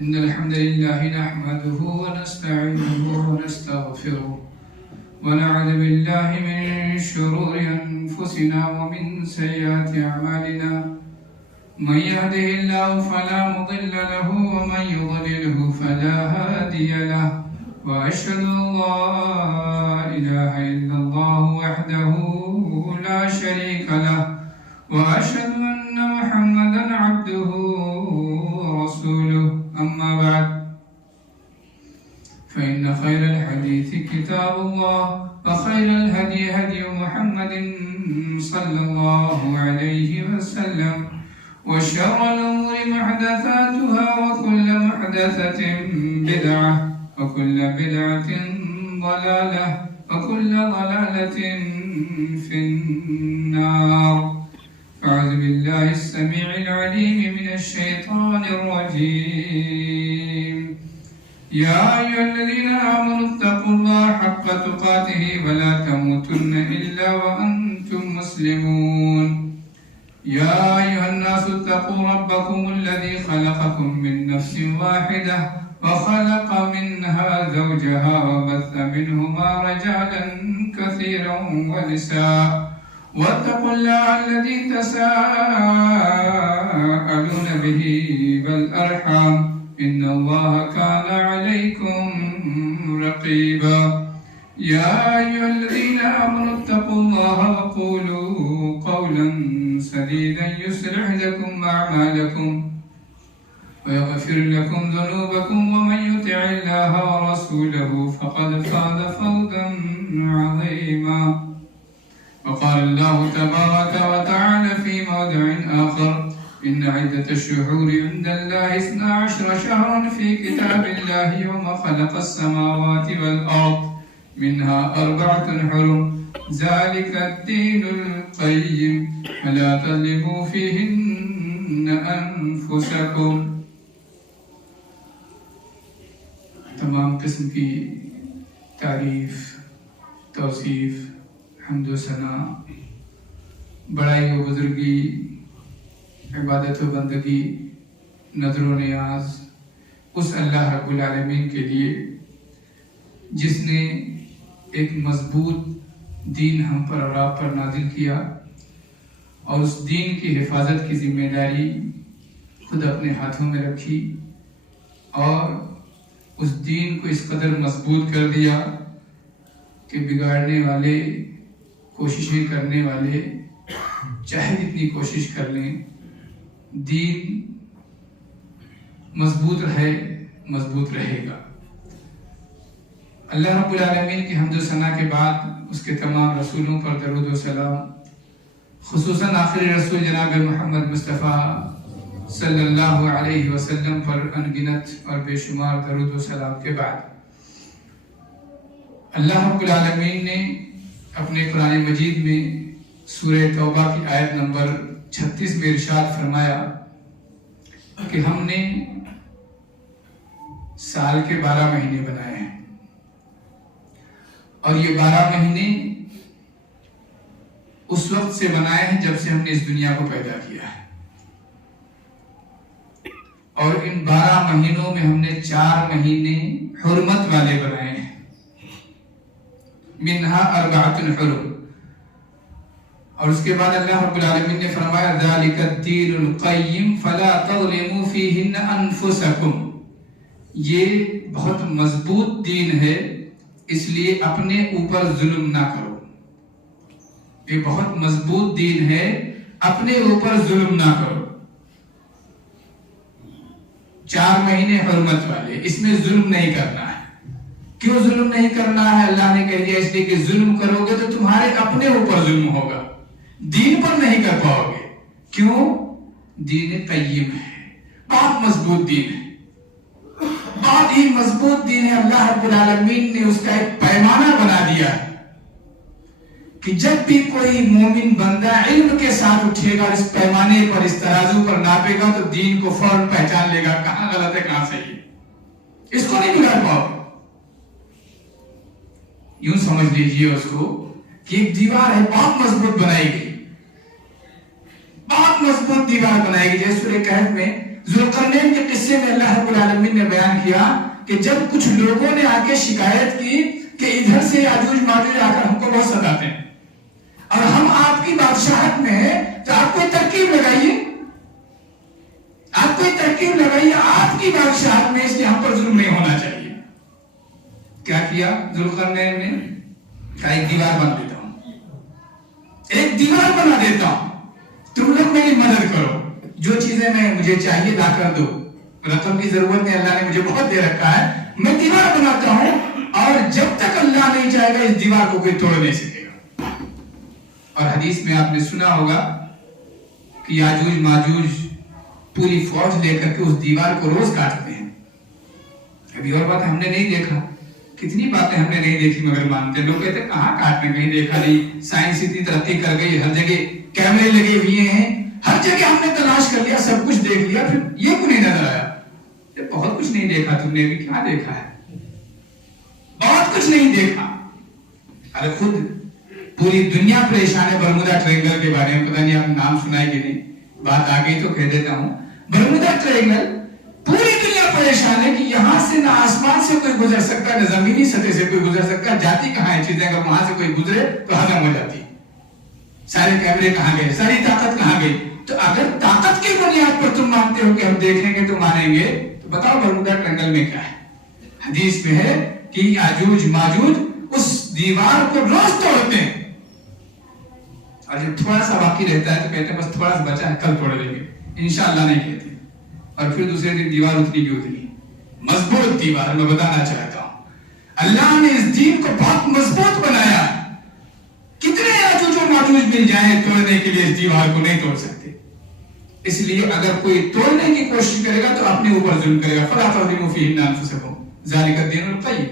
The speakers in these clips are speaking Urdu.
إن الحمد لله نحمده ونستعينه ونستغفره ونعوذ بالله من شرور أنفسنا ومن سيئات أعمالنا من يهده الله فلا مضل له ومن يضلله فلا هادي له وأشهد أن لا إله إلا الله وحده لا شريك له وأشهد أن محمدا عبده ورسوله أما بعد فإن خير الحديث كتاب الله وخير الهدي هدي محمد صلى الله عليه وسلم وشر الأمور محدثاتها وكل محدثة بدعة وكل بدعة ضلالة وكل ضلالة في النار. أعوذ بالله السميع العليم من الشيطان الرجيم. يا أيها الذين آمنوا اتقوا الله حق تقاته ولا تموتن إلا وأنتم مسلمون. يا أيها الناس اتقوا ربكم الذي خلقكم من نفس واحدة وخلق منها زوجها وبث منهما رجالا كثيرا ونساء واتقوا الله الذي تساءلون به والأرحام إن الله كان عليكم رقيبا. يا أيها الذين آمنوا اتقوا الله وقولوا قولا سديدا يصلح لكم أعمالكم ويغفر لكم ذنوبكم ومن يطع الله ورسوله فقد فاز فوزا عظيما. وقال الله تبارك وتعالى في موضع آخر إن عدة الشهور عند الله 12 شهرا في كتاب الله يوم خلق السماوات والأرض منها 4 حرم ذلك الدين القيم فلا تظلموا فيهن أنفسكم. تمام قسم کی تعریف، توصیف، حمد و ثنا، بڑائی و بزرگی، عبادت و بندگی، نظر و نیاز اس اللہ رب العالمین کے لیے جس نے ایک مضبوط دین ہم پر اور آپ پر نازل کیا اور اس دین کی حفاظت کی ذمہ داری خود اپنے ہاتھوں میں رکھی اور اس دین کو اس قدر مضبوط کر دیا کہ بگاڑنے والے، کوششیں کرنے والے چاہے جتنی کوشش کر لیں دین مضبوط رہے گا. اللہ رب العالمین کی حمد و ثنا کے بعد اس کے تمام رسولوں پر درود و سلام، خصوصاً آخری رسول جناب محمد مصطفیٰ صلی اللہ علیہ وسلم پر انگنت اور بے شمار درود و سلام کے بعد اللہ رب العالمین نے اپنے قرآن مجید میں سورہ توبہ کی آیت نمبر 36 میں ارشاد فرمایا کہ ہم نے سال کے 12 مہینے بنائے ہیں اور یہ 12 مہینے اس وقت سے بنائے ہیں جب سے ہم نے اس دنیا کو پیدا کیا ہے اور ان 12 مہینوں میں ہم نے 4 مہینے حرمت والے بنائے ہیں. منہا 4 حرم. اور اس کے بعد اللہ رب العالمین نے فرمایا ذالک الدین القیم فلا تظلموا فیہن انفسکم. یہ بہت مضبوط دین ہے اس لیے اپنے اوپر ظلم نہ کرو. یہ بہت مضبوط دین ہے، اپنے اوپر ظلم نہ کرو. 4 مہینے حرمت والے، اس میں ظلم نہیں کرنا ہے. کیوں ظلم نہیں کرنا ہے؟ اللہ نے کہہ دیا اس لیے کہ ظلم کرو گے تو تمہارے اپنے اوپر ظلم ہوگا، دین پر نہیں کر پاؤ گے. کیوں؟ دین قیم ہے، بہت مضبوط دین ہے، بہت ہی مضبوط دین ہے. اللہ رب العالمین نے اس کا ایک پیمانہ بنا دیا ہے کہ جب بھی کوئی مومن بندہ علم کے ساتھ اٹھے گا اس پیمانے پر، اس ترازو پر ناپے گا تو دین کو فوراً پہچان لے گا کہاں غلط ہے کہاں صحیح ہے. اس کو نہیں بگاڑ پاؤ. یوں سمجھ لیجئے اس کو کہ ایک دیوار ہے بہت مضبوط بنائی گئی، بہت مضبوط دیوار بنائی گئی. جیسے سورہ کہف میں ذوالقرنین کے قصے میں اللہ رب العالمین نے بیان کیا کہ جب کچھ لوگوں نے آ کے شکایت کی کہ ادھر سے یاجوج ماجوج آ کر ہم کو بہت ستاتے ہیں اور ہم آپ کی بادشاہت میں ہیں، تو آپ کوئی ترکیب لگائیے، آپ کوئی ترکیب لگائیے آپ کی بادشاہت میں، اس لیے ہم پر ظلم نہیں ہونا چاہیے۔ کیا کیا ذوالقرنین نے؟ کہا ایک دیوار بنا دیتا ہوں، ایک دیوار بنا دیتا ہوں، تم لوگ میری مدد کرو، جو چیزیں مجھے چاہیے لا کر دو، رقم کی ضرورت نہیں، اللہ نے مجھے بہت دے رکھا ہے، میں دیوار بناتا ہوں اور جب تک اللہ نہیں چاہے گا اس دیوار کو کوئی توڑ نہیں سکے گا۔ اور حدیث میں آپ نے سنا ہوگا کہ یاجوج ماجوج پوری فوج لے کر کے اس دیوار کو روز کاٹتے ہیں۔ ابھی اور بات ہم نے نہیں دیکھا، کتنی باتیں ہم نے نہیں دیکھی مگر مانتے، لوگ کہتے ہیں کہاں کاٹنے، کہیں دیکھا نہیں، سائنس اتنی ترقی کر گئی، ہر جگہ کیمرے لگے ہوئے ہیں، ہر جگہ ہم نے تلاش کر لیا، سب کچھ دیکھ لیا، پھر یہ کیوں نہیں نظر آیا؟ بہت کچھ نہیں دیکھا تم نے، ابھی کیا دیکھا ہے؟ بہت کچھ نہیں دیکھا۔ ارے خود پوری دنیا پریشان ہے برمودا ٹرائنگل کے بارے میں، پتہ نہیں آپ نام سنا ہے کہ نہیں، بات آ گئی تو کہہ دیتا ہوں۔ برمودا ٹرائنگل پوری دنیا پریشان ہے کہ یہاں سے نہ آسمان سے کوئی گزر سکتا، نہ زمینی سطح سے کوئی گزر سکتا، جاتی کہاں ہے چیزیں، اگر وہاں سے کوئی گزرے تو ہضم ہو جاتی۔ سارے کیمرے کہاں گئے، ساری طاقت کہاں گئی؟ تو اگر طاقت کی بنیاد پر تم مانتے ہو کہ ہم دیکھیں گے تو مانیں گے، تو بتاؤ برمودا ٹرائنگل میں کیا ہے؟ حدیث میں ہے کہ یاجوج ماجوج اس دیوار کو روز توڑتے ہیں، اور جب تھوڑا سا باقی رہتا ہے تو کہتے ہیں بس تھوڑا سا بچا ہے، کل توڑ لیں گے، انشاءاللہ نہیں کہتے، اور پھر دوسرے دن دیوار اتنی کی اتنی مضبوط دیوار۔ میں بتانا چاہتا ہوں اللہ نے اس دین کو بہت مضبوط بنایا، کتنے یاجوج و ماجوج مل جائیں توڑنے کے لیے اس دیوار کو نہیں توڑ سکتے۔ اس لیے اگر کوئی توڑنے کی کوشش کرے گا تو اپنے اوپر ظلم کرے گا۔ فَلَا تَظْلِمُوا فِيهِنَّ أَنفُسَكُمْ ذَلِكَ الدِّينُ الْقَيِّمُ،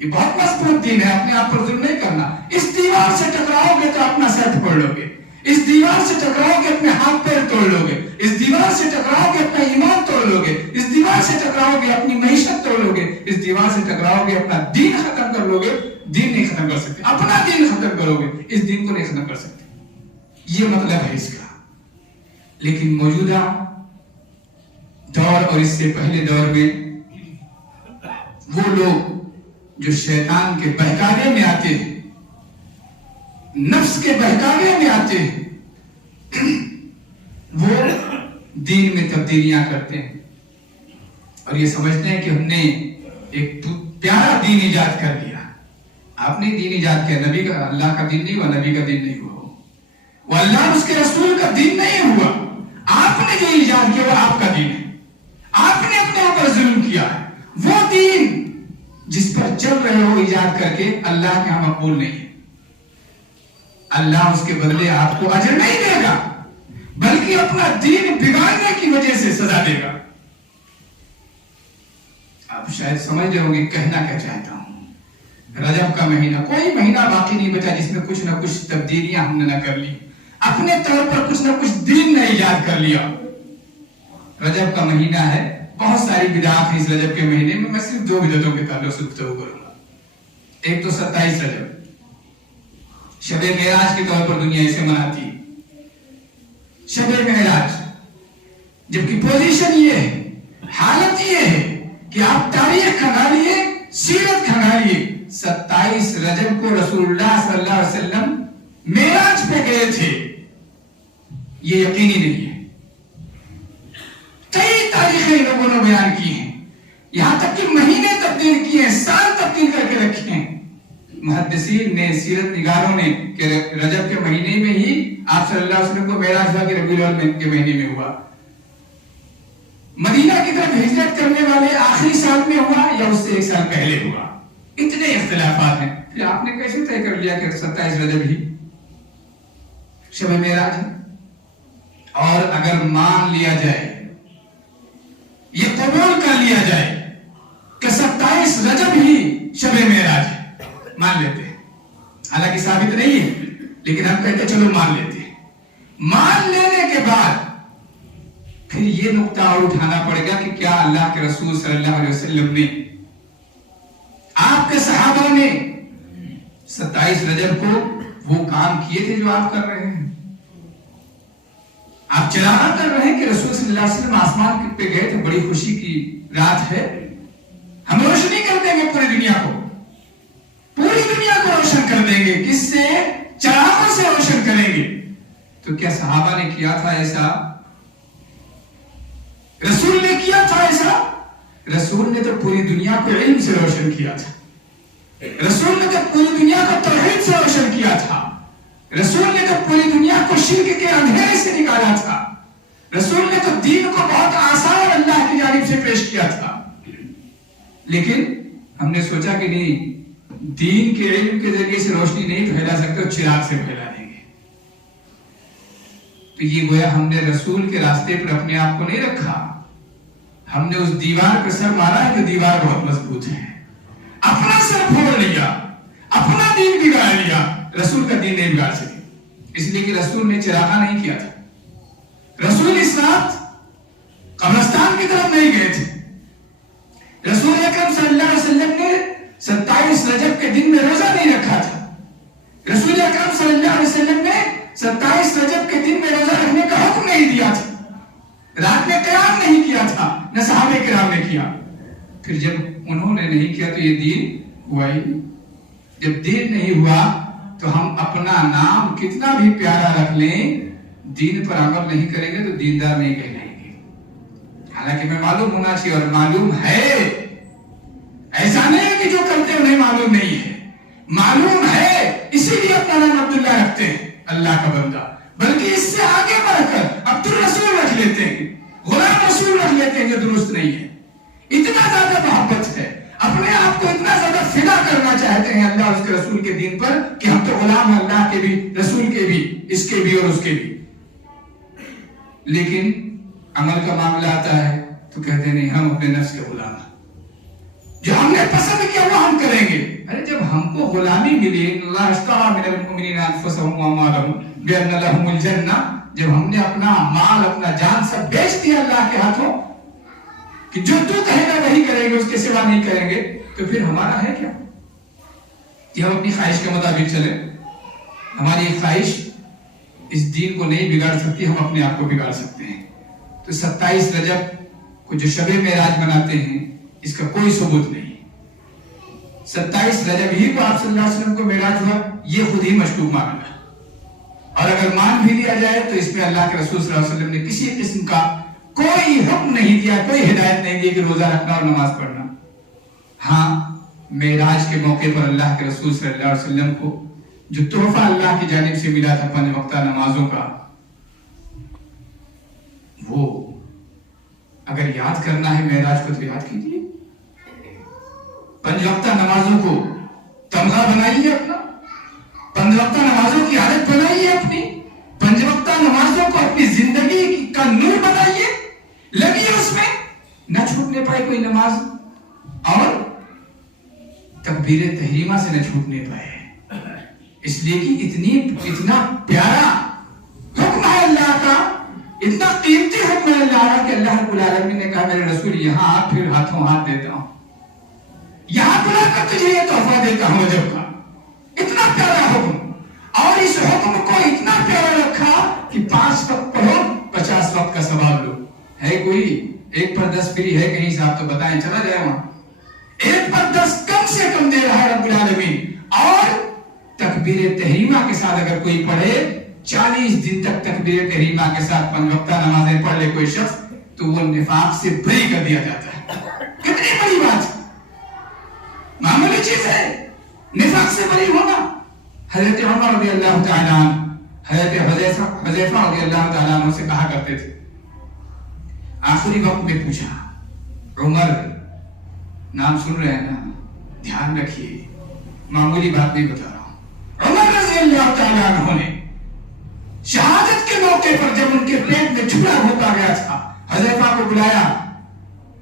یہ بہت مضبوط دین ہے، اپنے آپ پر ظلم نہیں کرنا۔ اس دیوار سے ٹکراؤ گے تو اپنا سر پھوڑ لو گے، اس دیوار سے ٹکراؤ گے اپنے ہاتھ پیر توڑ لو گے، اس دیوار سے ٹکراؤ گے اپنا ایمان توڑ لو گے، اس دیوار سے ٹکراؤ گے اپنی معیشت توڑ لو گے، اس دیوار سے ٹکراؤ گے اپنا دین ختم کر لو گے۔ دین نہیں ختم کر سکتے، اپنا دین ختم کرو گے، اس دین کو نہیں ختم کر سکتے، یہ مطلب ہے اس کا۔ لیکن موجودہ دور اور اس سے پہلے دور میں وہ لوگ جو شیطان کے بہکاوے میں آتے ہیں، نفس کے بہکاوے میں آتے ہیں، وہ دین میں تبدیلیاں کرتے ہیں اور یہ سمجھتے ہیں کہ ہم نے ایک پیارا دین ایجاد کر لیا۔ آپ نے دین ایجاد کیا، نبی کا، اللہ کا دین نہیں ہوا، نبی کا دین نہیں ہوا، وہ اللہ اس کے رسول کا دین نہیں ہوا، آپ نے جو ایجاد کیا وہ آپ کا دین ہے، آپ نے اپنے اوپر ظلم کیا ہے۔ وہ دین جس پر چل رہے ہو ایجاد کر کے اللہ کے ہاں مقبول نہیں ہے، اللہ اس کے بدلے آپ کو اجر نہیں دے گا بلکہ اپنا دین بگاڑنے کی وجہ سے سزا دے گا۔ آپ شاید سمجھ رہے ہوں گے کہنا کیا چاہتا ہوں۔ رجب کا مہینہ، کوئی مہینہ باقی نہیں بچا جس میں کچھ نہ کچھ تبدیلیاں ہم نے نہ کر لی، اپنے طور پر کچھ نہ کچھ دین نے ایجاد کر لیا۔ رجب کا مہینہ ہے، بہت ساری بدعات ہیں اس رجب کے مہینے میں، میں صرف دو بدعتوں کے تعلق سے گفتگو کروں گا۔ ایک تو 27 رجب، شب معراج کے طور پر دنیا اسے مناتی ہے، شب معراج، جبکہ پوزیشن یہ ہے، حالت یہ ہے کہ آپ تاریخ کھنگالیے، سیرت کھنگالیے، 27 رجب کو رسول اللہ صلی اللہ علیہ وسلم معراج پہ گئے تھے، یہ یقینی نہیں ہے۔ کئی تاریخیں لوگوں نے بیان کی ہیں، یہاں تک کہ مہینے تبدیل کیے ہیں، سال تبدیل کر کے رکھے ہیں۔ محدثین نے، سیرت نگاروں نے، کہ رجب کے مہینے میں ہی آپ صلی اللہ علیہ وسلم کو معراج ہوا کہ ربیع الاول کے مہینے میں ہوا، مدینہ کی طرف ہجرت کرنے والے آخری سال میں ہوا یا اس سے ایک سال پہلے ہوا، اتنے اختلافات ہیں۔ پھر آپ نے کیسے طے کر لیا کہ 27 رجب ہی شب معراج ہے؟ اور اگر مان لیا جائے، یہ قبول کر لیا جائے کہ 27 رجب ہی شب معراج ہے، مان لیتے ہیں، حالانکہ ثابت نہیں ہے لیکن ہم کہتے ہیں چلو مان لیتے ہیں۔ مان لینے کے بعد پھر یہ نقطہ اور اٹھانا پڑے گا کہ کیا اللہ کے رسول صلی اللہ علیہ وسلم نے، آپ کے صحابہ نے 27 رجب کو وہ کام کیے تھے جو آپ کر رہے ہیں؟ آپ چلانا کر رہے ہیں کہ رسول صلی اللہ علیہ وسلم آسمان پہ گئے تھے، بڑی خوشی کی رات ہے، ہم روشنی کر دیں گے پوری دنیا کو، پوری دنیا کو روشن کر دیں گے. کس سے؟ چراغوں سے روشن کریں گے. تو کیا صحابہ نے کیا تھا ایسا؟ رسول نے کیا تھا ایسا؟ رسول نے تو پوری دنیا کو علم سے روشن کیا تھا. رسول نے تو پوری دنیا کو توحید سے روشن کیا تھا. رسول نے تو پوری دنیا کو شرک کے اندھیرے سے نکالا تھا. رسول نے تو دین کو بہت آسان اللہ کی جانب سے پیش کیا تھا. لیکن ہم نے سوچا کہ نہیں، دین کے علم کے ذریعے سے روشنی نہیں پھیلا سکتے، چراغ سے پھیلا دیں گے. تو یہ گویا ہم نے رسول کے راستے پر اپنے آپ کو نہیں رکھا، ہم نے اس دیوار پہ سر مارا ہے جو دیوار بہت مضبوط ہے. اپنا سر پھوڑ لیا، اپنا دین بگاڑ لیا، رسول کا دین نہیں بگاڑ سکے. اس لیے کہ رسول نے چراغا نہیں کیا تھا. رسول اس رات قبرستان کی طرف نہیں گئے تھے. رسول اکرم صلی اللہ علیہ وسلم نے 27 رجب کے دن میں روزہ نہیں رکھا تھا. رسول اکرم صلی اللہ علیہ وسلم نے 27 رجب کے دن میں روزہ رکھنے کا حکم نہیں دیا تھا. رات میں قیام نہیں کیا تھا، نہ صحابہ کرام نے کیا. پھر جب انہوں نے نہیں کیا تو یہ دین ہوا ہی. جب دین نہیں ہوا تو ہم اپنا نام کتنا بھی پیارا رکھ لیں، دین پر عمل نہیں کریں گے تو دیندار نہیں کہلائیں گے. حالانکہ میں معلوم ہونا چاہیے، اور معلوم ہے. ایسا نہیں ہے کہ جو کرتے انہیں معلوم نہیں ہے، معلوم ہے، اسی لیے اپنا نام عبداللہ رکھتے ہیں، اللہ کا بندہ. بلکہ اس سے آگے بڑھ کر عبد الرسول رکھ لیتے ہیں، غلام رسول رکھ لیتے ہیں، جو درست نہیں ہے. اتنا زیادہ محبت ہے، اپنے آپ کو اتنا زیادہ فدا کرنا چاہتے ہیں اللہ اور اس کے رسول کے دین پر کہ ہم تو غلام ہیں، اللہ کے بھی، رسول کے بھی، اس کے بھی اور اس کے بھی. لیکن عمل کا معاملہ آتا ہے تو کہتے ہیں نہیں، ہم اپنے نفس کے غلام ہیں، جو ہم نے پسند کیا وہ ہم کریں گے. ارے جب ہم کو غلامی ملی، اللہ اشترى من المؤمنین انفسهم واموالهم بان لهم الجنہ، جب ہم نے اپنا مال، اپنا جان سب بیچ دیا اللہ کے ہاتھوں کہ جو تو کہے گا وہی کریں گے، اس کے سوا نہیں کریں گے، تو پھر ہمارا ہے کیا کہ ہم اپنی خواہش کے مطابق چلیں؟ ہماری ایک خواہش اس دین کو نہیں بگاڑ سکتی، ہم اپنے آپ کو بگاڑ سکتے ہیں. تو 27 رجب کو جو شب معراج مناتے ہیں، اس کا کوئی ثبوت نہیں. 27 رجب ہی کو آپ صلی اللہ علیہ وسلم کو معراج ہوا، یہ خود ہی مشکوک معاملہ. اور اگر مان بھی لیا جائے تو اس میں اللہ کے رسول صلی اللہ علیہ وسلم نے کسی قسم کا کوئی حکم نہیں دیا، کوئی ہدایت نہیں دی کہ روزہ رکھنا اور نماز پڑھنا. ہاں، معراج کے موقع پر اللہ کے رسول صلی اللہ علیہ وسلم کو جو تحفہ اللہ کی جانب سے ملا تھا 5 وقتہ نمازوں کا، وہ اگر یاد کرنا ہے معراج کو تو یاد کیجیے. 5 وقتہ نمازوں کو تمغہ بنائیے اپنا، 5 وقتہ نمازوں کی عادت بنائیے اپنی، 5 وقتہ نمازوں کو اپنی زندگی کا نور بنائیے، لگیے اس میں، نہ چھوٹنے پائے کوئی نماز، اور تکبیر تحریمہ سے نہ چھوٹنے پائے. اس لیے کہ اتنا پیارا حکم ہے اللہ کا، اتنا قیمتی حکم ہے اللہ کا کہ اللہ رب العالمین نے کہا میرے رسول یہاں پھر ہاتھوں ہاتھ دیتا ہوں، یہاں بلا کر تجھے یہ تحفہ دیتا ہوں رجب کا. اتنا پیارا حکم، اور اس حکم کو اتنا پیارا رکھا کہ 5 وقت پڑھو 50 وقت کا ثواب لو. ہے کوئی 1 پر 10 فری ہے کہیں صاحب تو بتائیں، چلا جائے وہاں. 1 پر 10 کم سے کم دے رہا ہے رب العالمین. اور تکبیر تحریمہ کے ساتھ اگر کوئی پڑھے 40 دن تک تکبیر تحریمہ کے ساتھ 5 وقتہ نمازیں پڑھ لے کوئی شخص تو وہ نفاق سے بری کر دیا جاتا ہے. کتنی بڑی بات، معمولی چیز ہے نفاق سے بری ہونا. حضرت عمر رضی اللہ تعالیٰ عنہ حضرت حذیفہ رضی اللہ تعالیٰ عنہ سے کہا کرتے تھے، آخری وقت میں پوچھا، عمر نام سن رہے ہیں نا، دھیان رکھیے، معمولی بات نہیں بتا رہا ہوں. عمر رضی اللہ تعالیٰ عنہ نے شہادت کے موقع پر جب ان کے پیٹ میں چھڑا ہوتا گیا تھا، حذیفہ کو بلایا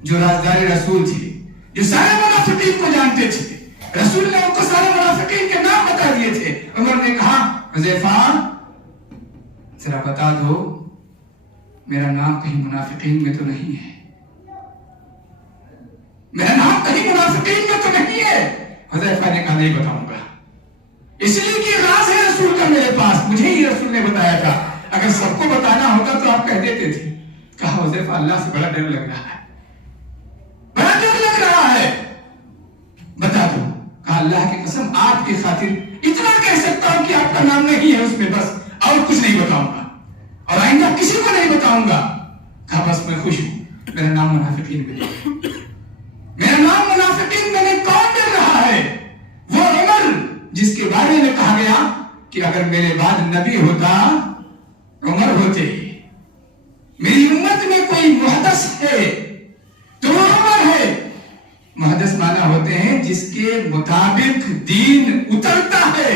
جو رازدار رسول تھے، جو سارے منافقین کو جانتے تھے. رسول نے ان کو سارے منافقین کے نام بتا دیے تھے. عمر نے کہا حذیفہ ذرا بتا دو میرا نام کہیں منافقین میں تو نہیں ہے، میرا نام کہیں منافقین میں تو نہیں ہے. حذیفہ نے کہا نہیں بتاؤں گا، اس لیے کہ راز ہے رسول کا میرے پاس، مجھے ہی رسول نے بتایا تھا، اگر سب کو بتانا ہوتا تو آپ کہہ دیتے تھے. کہا حذیفہ اللہ سے بڑا ڈر لگ رہا ہے، اللہ کی قسم آپ کی خاطر اتنا کہہ سکتا ہوں کہ آپ کا نام نہیں ہے اس میں، بس اور کچھ نہیں بتاؤں گا، اور آئندہ کسی کو نہیں بتاؤں گا۔ کہا بس میں خوش ہوں، میرا نام منافقین میں نہیں، میرا نام منافقین میں نہیں۔ کون ڈر رہا ہے؟ وہ عمر جس کے بارے میں کہا گیا کہ اگر میرے بعد نبی ہوتا عمر ہوتے، میری امت میں کوئی محدث ہے تو وہ عمر ہے۔ محدث مانا ہوتے ہیں جس کے مطابق دین اترتا ہے،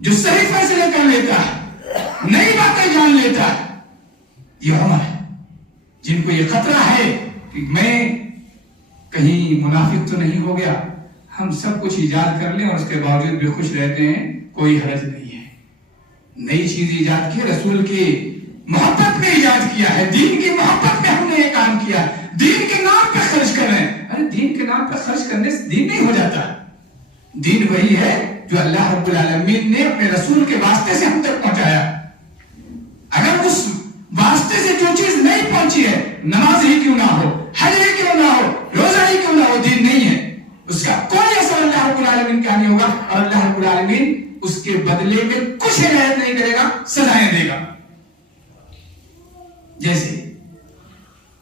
جو صحیح فیصلے کر لیتا ہے، نئی باتیں جان لیتا ہے، یہ عمر ہے۔ جن کو یہ خطرہ ہے کہ میں کہیں منافق تو نہیں ہو گیا، ہم سب کچھ ایجاد کر لیں اور اس کے باوجود بھی خوش رہتے ہیں، کوئی حرج نہیں ہے۔ نئی چیز ایجاد کی، رسول کی محبت میں ایجاد کیا ہے، دین کی محبت میں ہم نے یہ کام کیا، دین کے نام پہ خرچ کر رہے ہیں۔ ارے دین کے نام پہ خرچ کرنے سے دین نہیں ہو جاتا۔ دین وہی ہے جو اللہ رب العالمین نے اپنے رسول کے واسطے سے ہم تک پہنچایا۔ اگر اس واسطے سے جو چیز نہیں پہنچی ہے، نماز ہی کیوں نہ ہو، حج ہی کیوں نہ ہو، روزہ ہی کیوں نہ ہو، دین نہیں ہے، اس کا کوئی اثر اللہ رب العالمین کا نہیں ہوگا، اور اللہ رب العالمین اس کے بدلے میں کچھ عنایت نہیں کرے گا، سزائیں دے گا۔ جیسے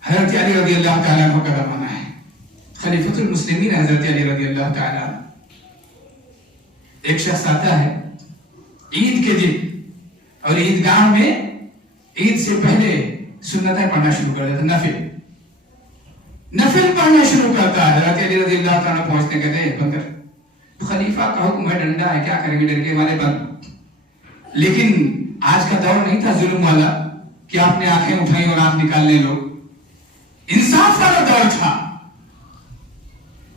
حضرت علی رضی اللہ تعالیٰ عنہ کا زمانہ ہے، خلیفۃ المسلمین حضرت علی رضی اللہ تعالیٰ عنہ، ایک شخص آتا ہے عید کے دن اور عیدگاہ میں عید سے پہلے سنتیں پڑھنا شروع کر دیتا، نفل پڑھنا شروع کرتا ہے۔ حضرت علی رضی اللہ تعالیٰ پہنچتے کہتے ہیں بکر خلیفہ کا حکم ہے، ڈنڈا ہے، کیا کریں گے، ڈر کے مارے بند۔ لیکن آج کا دور نہیں تھا ظلم والا کہ آپ نے آنکھیں اٹھائیں اور آنکھ نکالنے لو، انصاف والا دور تھا۔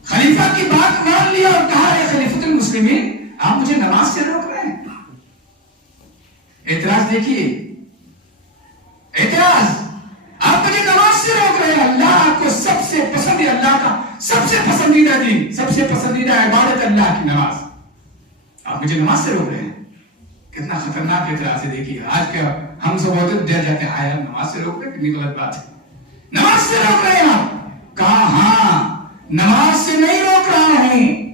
خلیفہ کی بات مان لیا اور کہا اے خلیفۃ المسلمین آپ مجھے نماز سے روک رہے ہیں۔ اعتراض دیکھیے، اعتراض، آپ مجھے نماز سے روک رہے ہیں، اللہ کو سب سے پسند ہے، اللہ کا سب سے پسندیدہ دین، سب سے پسندیدہ عبادت اللہ کی نماز، آپ مجھے نماز سے روک رہے ہیں۔ کتنا خطرناک اعتراض ہے۔ دیکھیے آج کا ہم سب ہوتے ڈر جاتے ہیں، ہائے نماز سے روک رہے، کتنی غلط بات ہے، نماز سے روک رہے ہیں آپ۔ کہا ہاں نماز سے نہیں روک رہا ہوں،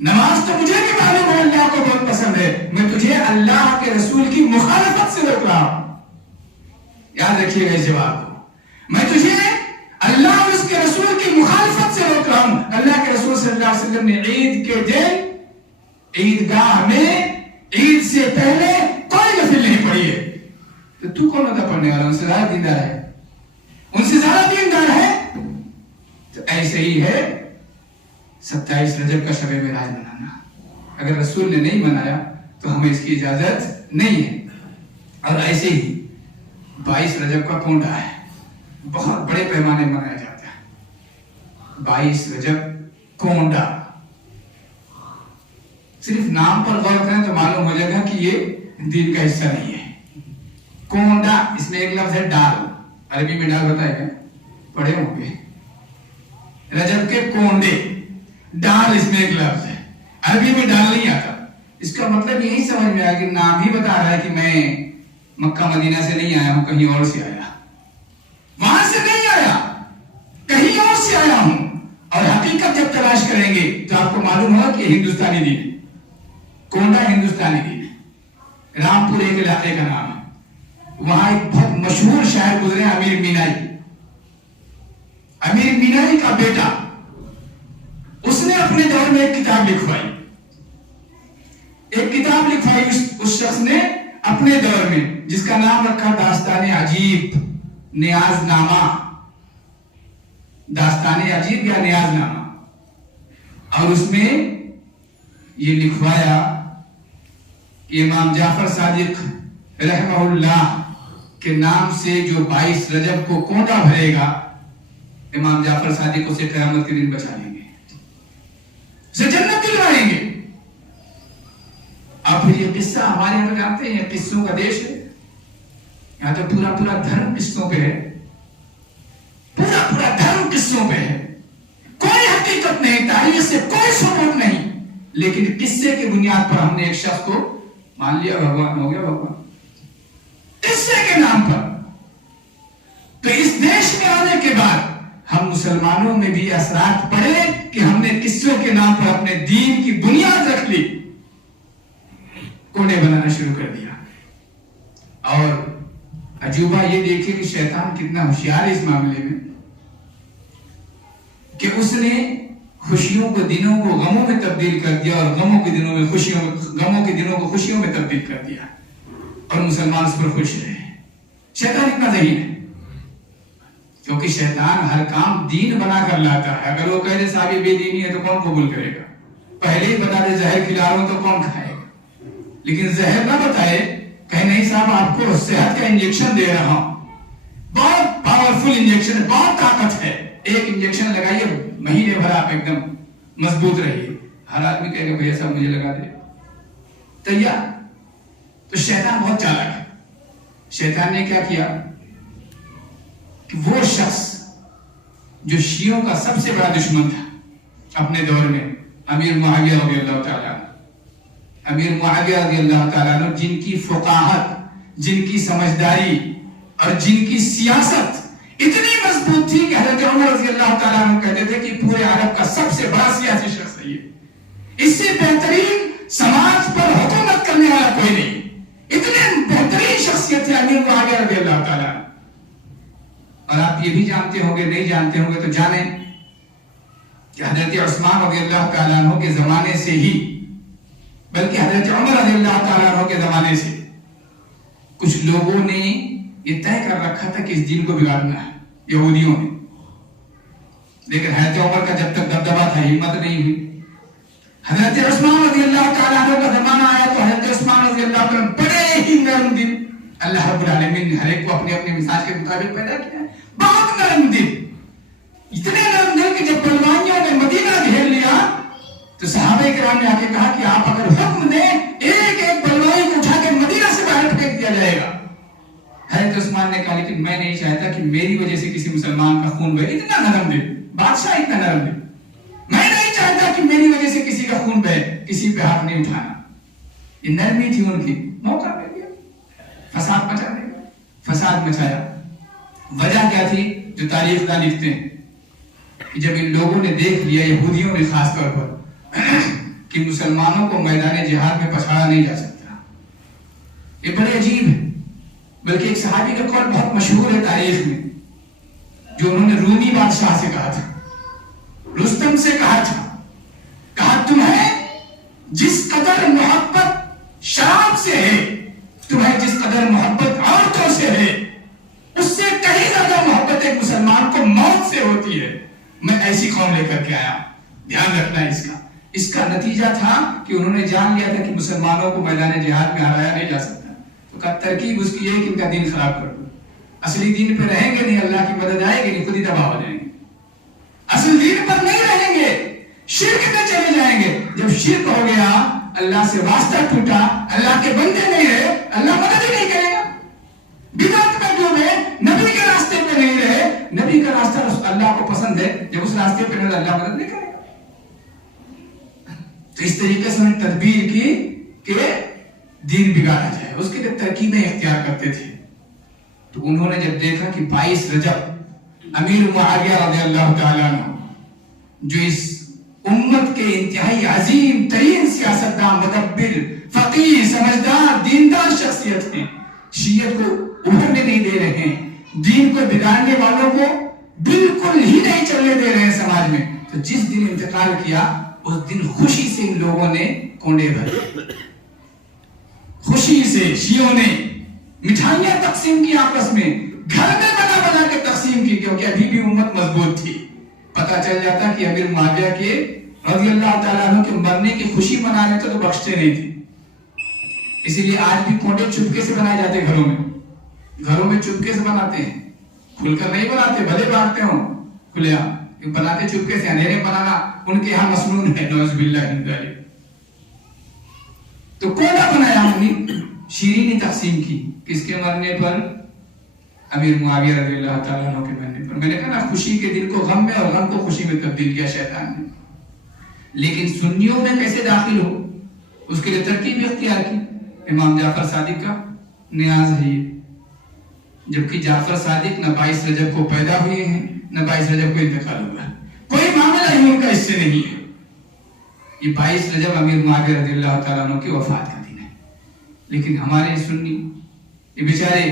نماز تو مجھے بھی معلوم ہے اللہ کو بہت پسند ہے، میں تجھے اللہ کے رسول کی مخالفت سے روک رہا ہوں۔ یاد رکھیے گا اس جواب کو، میں تجھے اللہ اور اس کے رسول کی مخالفت سے روک رہا ہوں۔ اللہ کے رسول صلی اللہ علیہ وسلم نے عید کے دن عیدگاہ میں عید سے پہلے کوئی نفل نہیں پڑھی ہے، تو کون ہوتا پڑھنے والا؟ ان سے زیادہ دیندار ہے، ان سے زیادہ دیندار ہے۔ تو ایسے ہی ہے 27 رجب کا شب معراج منانا، اگر رسول نے نہیں منایا تو ہمیں اس کی اجازت نہیں ہے۔ اور ایسے ہی 22 رجب کا کونڈا ہے، بہت بڑے پیمانے منایا جاتا ہے 22 رجب کونڈا۔ صرف نام پر غور کریں تو معلوم ہو جائے گا کہ یہ دین کا حصہ نہیں ہے۔ کونڈا، اس میں ایک لفظ ہے ڈال، عربی میں ڈال ہوتا ہے کیا؟ پڑھے ہوں گے، رجب کے کونڈے، ڈال اس میں ایک لفظ ہے، عربی میں ڈال نہیں آتا۔ اس کا مطلب یہی سمجھ میں آیا کہ نام ہی بتا رہا ہے کہ میں مکہ مدینہ سے نہیں آیا ہوں، کہیں اور سے آیا، وہاں سے نہیں آیا، کہیں اور سے آیا ہوں۔ اور حقیقت جب تلاش کریں گے تو آپ کو معلوم ہوگا کہ ہندوستانی دین ہے، کونڈا ہندوستانی دین ہے۔ رامپور ایک علاقے کا نام ہے، وہاں ایک بہت مشہور شاعر گزرے امیر مینائی، امیر مینائی کا بیٹا، اس نے اپنے دور میں ایک کتاب لکھوائی، اس شخص نے اپنے دور میں، جس کا نام رکھا داستان عجیب نیاز نامہ، داستان عجیب یا نیاز نامہ، اور اس میں یہ لکھوایا کہ امام جعفر صادق رحمہ اللہ کے نام سے جو 22 رجب کو کونڈا بھرے گا، امام جعفر صادق اسے قیامت کے دن بچا لیں گے، اسے جنت دلوائیں گے۔ اب یہ قصہ ہمارے یہاں جانتے ہیں، قصوں کا دیش ہے، یہاں تو پورا دھرم قصوں پہ ہے، پورا دھرم قصوں پہ ہے، کوئی حقیقت نہیں، تاریخ سے کوئی ثبوت نہیں، لیکن قصے کی بنیاد پر ہم نے ایک شخص کو مان لیا بھگوان، ہو گیا بھگوان قصے کے نام پر۔ تو اس دیش میں آنے کے بعد ہم مسلمانوں میں بھی اثرات پڑے کہ ہم نے قصوں کے نام پر اپنے دین کی بنیاد رکھ لی، کونے بنانا شروع کر دیا. اور عجوبہ یہ دیکھیں کہ شیطان کتنا ہوشیار ہے اس معاملے میں کہ اس نے خوشیوں کو دنوں کو غموں میں تبدیل کر دیا اور غموں کے دنوں کو خوشیوں میں تبدیل کر دیا اور مسلمان اس پر خوش رہے. شیطان اتنا ذہین ہے کیونکہ شیطان ہر کام دین بنا کر لاتا ہے. اگر وہ کہہ دے صاحب یہ بے دینی ہے تو کون قبول کرے گا؟ پہلے ہی بتا دے زہر کھلا رہا ہوں تو کون کھائے گا؟ لیکن زہر نہ بتائے کہ نہیں صاحب آپ کو صحت کا انجیکشن دے رہا ہوں، بہت پاورفل انجیکشن ہے، بہت طاقت ہے، ایک انجیکشن لگائیے مہینے بھر آپ ایک دم مضبوط رہیے. ہر آدمی کہے گا بھیا صاحب مجھے لگا دے، تیار. تو شیطان بہت چالاک ہے. شیطان نے کیا کیا کہ وہ شخص جو شیعوں کا سب سے بڑا دشمن تھا اپنے دور میں، امیر معاویہ رضی اللہ تعالیٰ عنہ، امیر معاویہ رضی اللہ تعالیٰ عنہ، جن کی فقاہت، جن کی سمجھداری اور جن کی سیاست اتنی مضبوط تھی کہ حضرت عمر رضی اللہ تعالیٰ عنہ کہتے تھے کہ پورے عرب کا سب سے بڑا سیاسی شخص ہے یہ، اس سے بہترین سماج پر حکومت کرنے والا کوئی نہیں. اتنے بہترین شخصیت ہے امیر معاویہ رضی اللہ تعالیٰ عنہ. اور آپ یہ بھی جانتے ہوں گے، نہیں جانتے ہوں گے تو جانیں کہ حضرت عثمان رضی اللہ تعالیٰ عنہ کے زمانے سے ہی، بلکہ حضرت عمر رضی اللہ تعالیٰ عنہ کے زمانے سے کچھ لوگوں نے یہ طے کر رکھا تھا کہ اس دین کو بگاڑنا ہے، یہودیوں نے. لیکن حضرت عمر کا جب تک دبدبا تھا ہمت نہیں ہوئی. حضرت عثمان رضی اللہ تعالیٰ عنہ کا زمانہ آیا تو حضرت عثمان رضی اللہ تعالیٰ عنہ بڑے ہی نرم دل، اللہ رب العالمین نے ہر ایک کو اپنے اپنے مزاج کے مطابق پیدا کیا ہے، بہت نرم دل، اتنے نرم دل کہ جب بلوائیوں نے مدینہ گھیر لیا تو صحابہ کرام نے آ کے کہا کہ آپ اگر حکم دیں ایک ایک بلوائی کو اٹھا کے مدینہ سے باہر پھینک دیا جائے گا. حضرت عثمان نے کہا لیکن میں نہیں چاہتا کہ میری وجہ سے کسی مسلمان کا خون بہے. اتنا نرم دل بادشاہ، اتنا نرم دل، میں نہیں چاہتا کہ میری وجہ سے کسی کا خون بہے، کسی پہ ہاتھ نہیں اٹھانا. یہ نرمی تھی ان کی. موقع مل گیا فساد مچا دے گا، فساد مچایا. وجہ کیا تھی جو تاریخ داں لکھتے ہیں کہ جب ان لوگوں نے دیکھ لیا، یہودیوں نے خاص طور پر، کہ مسلمانوں کو میدان جہاد میں پچھاڑا نہیں جا سکتا. یہ بڑے عجیب ہے. بلکہ ایک صحابی کا قول بہت مشہور ہے تاریخ میں، جو انہوں نے رومی بادشاہ سے کہا تھا، رستم سے کہا تھا، کہا تمہیں جس قدر محبت شراب سے ہے، تمہیں جس قدر محبت عورتوں سے ہے، اس سے کہیں زیادہ محبت ایک مسلمان کو موت سے ہوتی ہے. میں ایسی قوم لے کر کے آیا، دھیان رکھنا ہے اس کا. اس کا نتیجہ تھا کہ انہوں نے جان لیا تھا کہ مسلمانوں کو میدان جہاد میں ہرایا نہیں جا سکتا. تو کا ترکیب اس کی یہ کہ ان کا دین خراب کر دو. اصلی دین پہ رہیں گے نہیں، اللہ کی مدد آئے گی نہیں، خود ہی تباہ ہو جائیں گے. اصل دین پر نہیں رہیں گے، شرک میں چلے جائیں گے. جب شرک ہو گیا، اللہ سے واسطہ ٹوٹا، اللہ کے بندے نہیں رہے، اللہ مدد ہی نہیں کرے گا. بدعت میں ڈوبے، نبی کے راستے پہ نہیں رہے. نبی کا راستہ اللہ کو پسند ہے، جب اس راستے پہ نہیں، اللہ مدد نہیں کرے گا. تو اس طریقے سے انہوں نے تدبیر کی کہ دین بگاڑا جائے، اس کے لیے ترکیبیں اختیار کرتے تھے. تو انہوں نے جب دیکھا کہ 22 رجب امیر معاویہ رضی اللہ تعالیٰ عنہ، جو اس امت کے انتہائی عظیم ترین سیاستداں، مدبر، فقیہ، سمجھدار، دیندار شخصیت ہیں، شیعت کو ابھرنے نہیں دے رہے ہیں، دین کو بگاڑنے والوں کو بالکل ہی نہیں چلنے دے رہے ہیں سماج میں. تو جس دن انتقال کیا اس دن خوشی سے ان لوگوں نے کونڈے بھرے، خوشی سے شیعوں نے مٹھائیاں تقسیم کی، آپس میں گھر میں بنا بنا کے تقسیم کی، کیونکہ ابھی بھی امت مضبوط تھی. پتہ چل جاتا کہ امیر معاویہ کے رضی اللہ تعالیٰ عنہ کے مرنے کی خوشی منا لیتے تو بخشتے نہیں تھے. اسی لیے آج بھی کونڈے چپکے سے بنائے جاتے گھروں میں چپکے سے بناتے ہیں، کھل کر نہیں بناتے، بھلے بانٹتے ہوں کھلے عام، بناتے چپکے سے. اندھیرے بنانا ان کے یہاں مسنون ہے، نعوذ باللہ من ذالک. تو کونڈا بنایا ہم نے، شیرینی تقسیم کی، کس کے مرنے پر؟ امیر معاویہ رضی اللہ تعالیٰ عنہ کے مرنے پر. میں نے کہا نا، خوشی کے دن کو غم میں اور غم کو خوشی میں تبدیل کیا شیطان نے. لیکن سنیوں میں کیسے داخل ہو، اس کے لیے ترکیب اختیار کی. امام جعفر صادق کا نیاز ہے یہ، جبکہ جعفر صادق نہ 22 رجب کو پیدا ہوئے ہیں نہ 22 رجب کو انتقال ہوا ہے، کوئی معاملہ ہی ان کا اس سے نہیں ہے۔ یہ 22 رجب امیر معاویہ رضی اللہ تعالیٰ عنہ کی وفات کا دن ہے، لیکن ہمارے سنی یہ بیچارے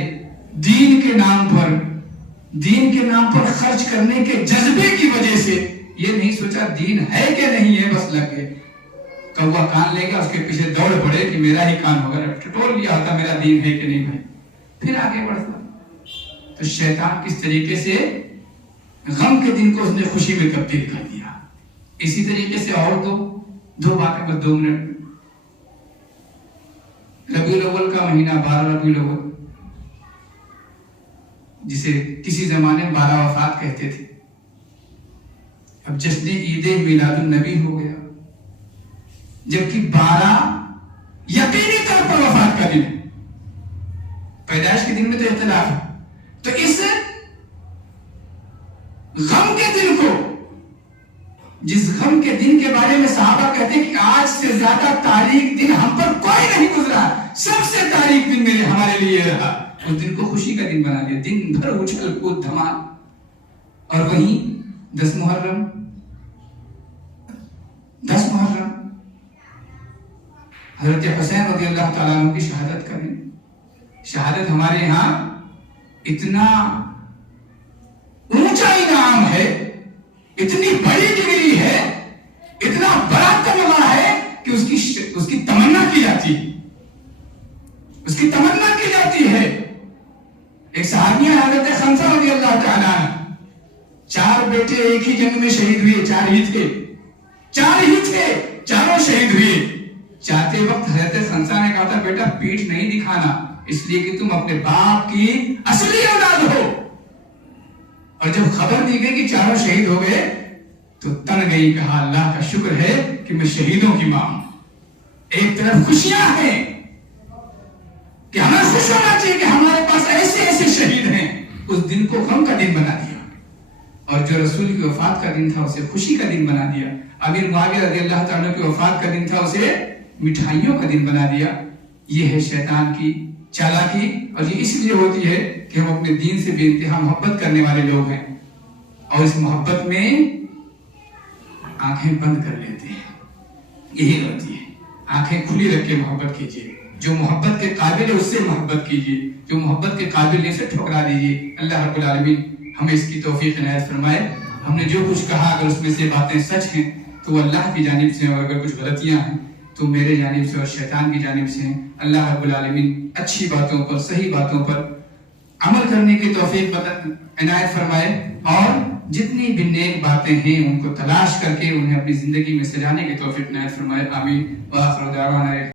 دین کے نام پر خرچ کرنے کے جذبے کی وجہ سے یہ نہیں سوچا دین ہے کہ نہیں ہے، بس لگ گئے کوا کان لے گا اس کے پیچھے دوڑ پڑے کہ میرا ہی کان ہوگا، ٹٹول لیا ہوتا میرا دین ہے کہ نہیں بھائی، پھر آگے بڑھتا۔ تو شیطان کس طریقے سے غم کے دن کو اس نے خوشی میں تبدیل کر دیا۔ اسی طریقے سے اور دو باتیں بس 2 منٹ۔ ربیع الاول کا مہینہ 12 ربیع الاول، جسے کسی زمانے میں 12 وفات کہتے تھے، اب جشن عید میلاد النبی ہو گیا، جبکہ 12 یقینی طور پر وفات کا دن ہے، پیدائش کے دن میں تو اختلاف ہے۔ تو اس غم کے دن کو، جس غم کے دن کے بارے میں صحابہ کہتے ہیں کہ آج سے زیادہ تاریک دن ہم پر کوئی نہیں گزرا، سب سے تاریک دن ہمارے لیے رہا، اس دن کو خوشی کا دن بنا دیا، دن بھر اچھل کود دھمال۔ اور وہیں 10 محرم حضرت حسین رضی اللہ تعالیٰ عنہ کی شہادت کا دن۔ شہادت ہمارے یہاں اتنا اونچا انعام ہے، اتنی بڑی ڈگری ہے، اتنا بڑا تمغہ ہے کہ اس کی تمنا کی جاتی ہے، اس کی تمنا کی جاتی ہے۔ ایک صحابیہ حضرت خنسہ رضی اللہ تعالیٰ عنہ، 4 بیٹے ایک ہی جنگ میں شہید ہوئے، 4 ہی تھے، چاروں شہید ہوئے۔ چاہتے وقت حضرت خنسہ نے کہا تھا بیٹا پیٹھ نہیں دکھانا، اس لیے کہ تم اپنے باپ کی اصلی اولاد ہو۔ اور جب خبر دی گئی کہ چاروں شہید ہو گئے تو تن گئی، کہا اللہ کا شکر ہے کہ میں شہیدوں کی ماں ہوں۔ ایک طرف خوشیاں ہیں کہ ہمیں خوش ہونا چاہیے کہ ہمارے پاس ایسے شہید ہیں، اس دن کو غم کا دن بنا دیا، اور جو رسول کی وفات کا دن تھا اسے خوشی کا دن بنا دیا۔ امیر معاویہ رضی اللہ تعالیٰ کی وفات کا دن تھا، اسے مٹھائیوں کا دن بنا دیا۔ یہ ہے شیطان کی چالاکی، اور یہ اس لیے ہوتی ہے کہ ہم اپنے دین سے بے انتہا محبت کرنے والے لوگ ہیں، اور اس محبت میں آنکھیں بند کر لیتے ہیں۔ یہی غلطی ہے، آنکھیں کھلی رکھ کے محبت کیجیے، جو محبت کے قابل ہے اس سے محبت کیجیے، جو محبت کے قابل نہیں اسے ٹھکرا دیجیے۔ اللہ رب العالمین ہمیں اس کی توفیق عنایت فرمائے۔ ہم نے جو کچھ کہا اگر اس میں سے باتیں سچ ہیں تو وہ اللہ کی جانب سے، اور اگر کچھ غلطیاں ہیں تو میرے جانب سے اور شیطان کی جانب سے ہیں۔ اللہ رب العالمین اچھی باتوں پر، صحیح باتوں پر عمل کرنے کی توفیق عنایت فرمائے، اور جتنی بھی نیک باتیں ہیں ان کو تلاش کر کے انہیں اپنی زندگی میں سجانے کی توفیق عنایت فرمائے۔ آمین۔ وآخر دعوانا